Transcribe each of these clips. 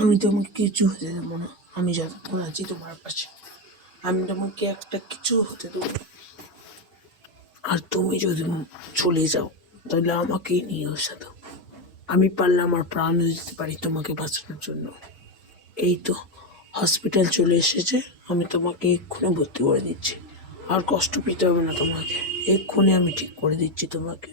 আমি তোমাকে কিছু হতে দেবো না। আমি যতক্ষণ আছি তোমার পাশে, আমি তোমাকে একটা কিছু হতে দেবো না। আর তুমি যদি চলে যাও তাহলে আমাকেই নিয়ে আসা দাও। আমি পারলে আমার প্রাণ দিতে পারি তোমাকে বাঁচানোর জন্য। এই তো হসপিটাল চলে এসেছে, আমি তোমাকে এক্ষুনি ভর্তি করে দিচ্ছি। আর কষ্ট পেতে হবে না তোমাকে, এক্ষুনি আমি ঠিক করে দিচ্ছি তোমাকে।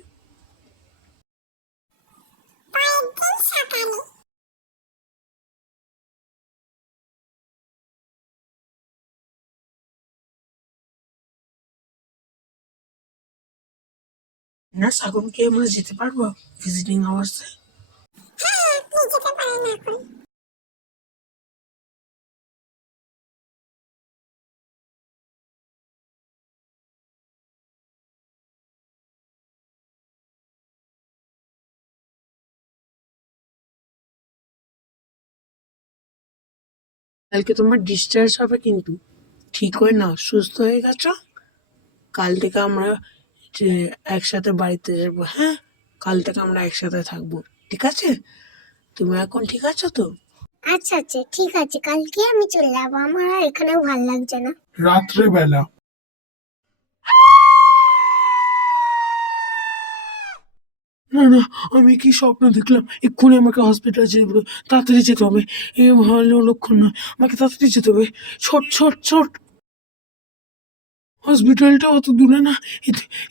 না সাগর, কি আমরা যেতে পারবো ভিজিটিং আওয়ার্সে? কালকে তোমার ডিসচার্জ হবে কিন্তু, ঠিক হয় না, সুস্থ হয়ে গেছো। কাল থেকে আমরা যে একসাথে বাড়িতে যাবো, হ্যাঁ? কাল থেকে আমরা একসাথে থাকবো, ঠিক আছে? তুমি এখন ঠিক আছো তো? আচ্ছা আচ্ছা, ঠিক আছে, কালকে আমি চলে যাবো। আমার আর এখানেও ভাল লাগছে না। রাত্রেবেলা না না, আমি কি স্বপ্ন দেখলাম? এক্ষুনি আমাকে হসপিটাল যেতে হবে, তাড়াতাড়ি যেতে হবে। এ ভালো লক্ষণ নয়, আমাকে তাড়াতাড়ি যেতে হবে। ছট ছট ছট। হসপিটালটা অত দূরে না,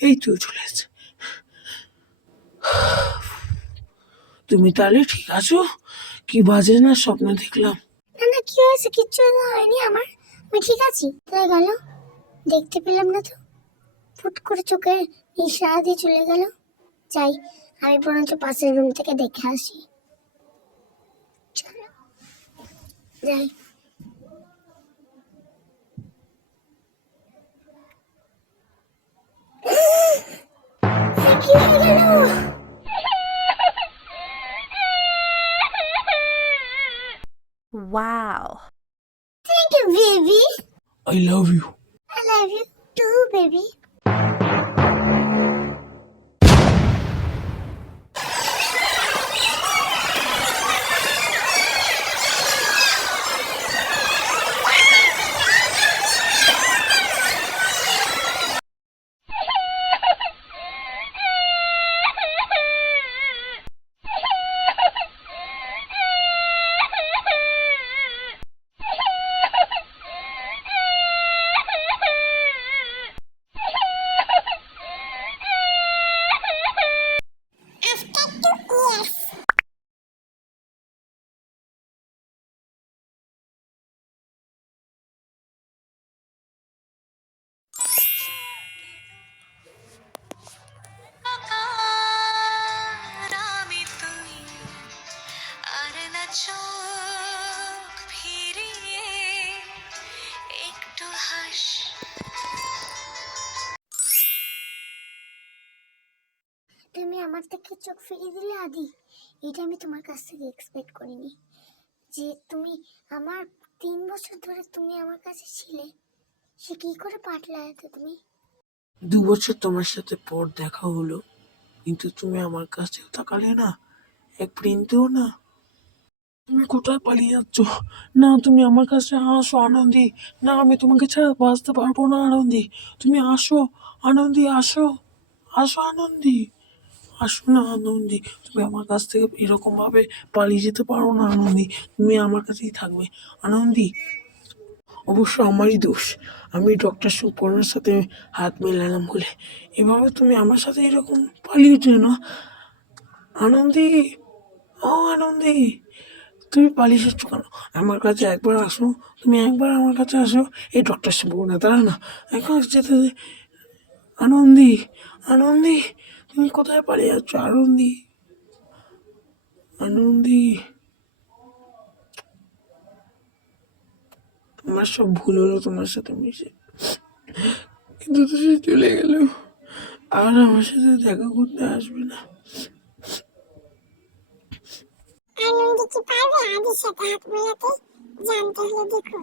এই তো চলে এসেছে। তুমি তাহলে ঠিক আছো? কি বাজে না স্বপ্ন দেখলাম। না না, কি হয়েছে? কিচ্ছু হয়নি আমার, আমি ঠিক আছি। কোথায় গেল? দেখতে পেলাম না তো। ফুট করে চোখের ইশারা দিয়ে চলে গেল। যাই, আমি বরঞ্চ পাশের রুম থেকে দেখে আসি। চলো যাই। কি হয়ে গেল? Wow. Thank you baby. I love you. I love you too, baby. তুমি আমার থেকে চোখ ফিরিয়ে দিলে আদি, এটা আমি তোমার কাছ থেকে এক্সপেক্ট করিনি। যে তুমি আমার 3 বছর ধরে তুমি আমার কাছে ছিলে, সে কি করে পারলে এত? তুমি 2 বছর তোমার সাথে পর দেখা হলো, কিন্তু তুমি আমার কাছেও তাকালে না, এক প্রিন্টেও না। তুমি কোথায় পালিয়ে যাচ্ছ? না, তুমি আমার কাছে আসো আনন্দী। না, আমি তোমাকে ছাড়া বাঁচতে পারবো না আনন্দী। তুমি আসো আনন্দী, আসো আসো আনন্দী, আসো না আনন্দী। তুমি আমার কাছ থেকে এরকম ভাবে পালিয়ে যেতে পারো না আনন্দী, তুমি আমার কাছেই থাকবে আনন্দী। অবশ্য আমারই দোষ, আমি ডক্টর সুপর্ণার সাথে হাত মেলালাম বলে। এভাবে তুমি আমার সাথে এরকম পালিয়ে যেও না আনন্দী। ও আনন্দী, তুমি পালিয়ে এসেছ কেন? আমার কাছে একবার আসো, তুমি একবার আমার কাছে আসো। এই ডক্টর সুপর্ণা, দাঁড়া না, এখন যেতে দে। আনন্দী, আনন্দী, তুমি কোথায় পালিয়ে যাচ্ছ আনন্দী? আনন্দী, আমার সব ভুল হলো তোমার সাথে মিশে, কিন্তু তো সে চলে গেল, আর আমার সাথে দেখা করতে আসবে না। আনন্দ কি পারবে আদির সাথে হাত মেলাতে? জানতে হলে দেখুন।